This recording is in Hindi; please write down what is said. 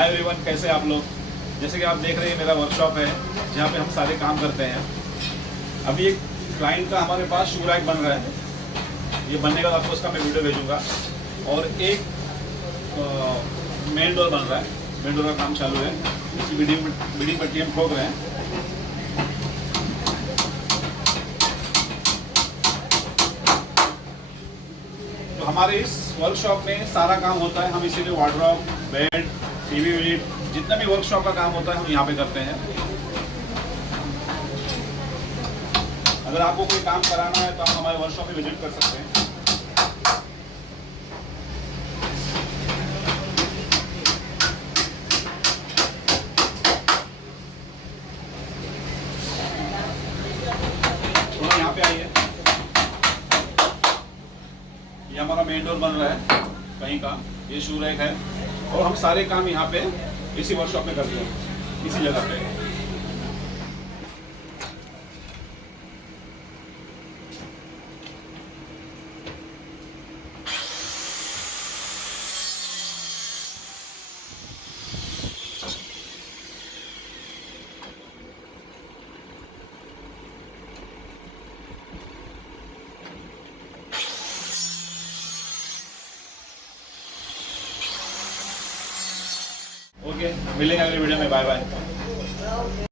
हाय एवरीवन, कैसे आप लोग। जैसे कि आप देख रहे हैं मेरा वर्कशॉप है जहाँ पे हम सारे काम करते हैं। अभी एक क्लाइंट का हमारे पास शू रैक बन रहा है। ये बनने के बाद आपको उसका मैं वीडियो भेजूँगा। और एक मेन डोर बन रहा है। मेन डोर का काम चालू है। इसकी बिल्डिंग पट्टी हम ठोक रहे हैं। तो हमारे इस वर्कशॉप में सारा काम होता है। हम इसीलिए वार्डरोब, बेड, टीवी यूनिट, जितना भी वर्कशॉप का काम होता है हम यहाँ पे करते हैं। अगर आपको कोई काम कराना है तो आप हमारे वर्कशॉप में विजिट कर सकते हैं। तो यहाँ पे आइए। ये हमारा मेन डोर बन रहा है कहीं का। ये शू रैक है और हम सारे काम यहाँ पे इसी वर्कशॉप में करते हैं, इसी जगह पे। ओके, मिलेंगे अगले वीडियो में। Bye bye.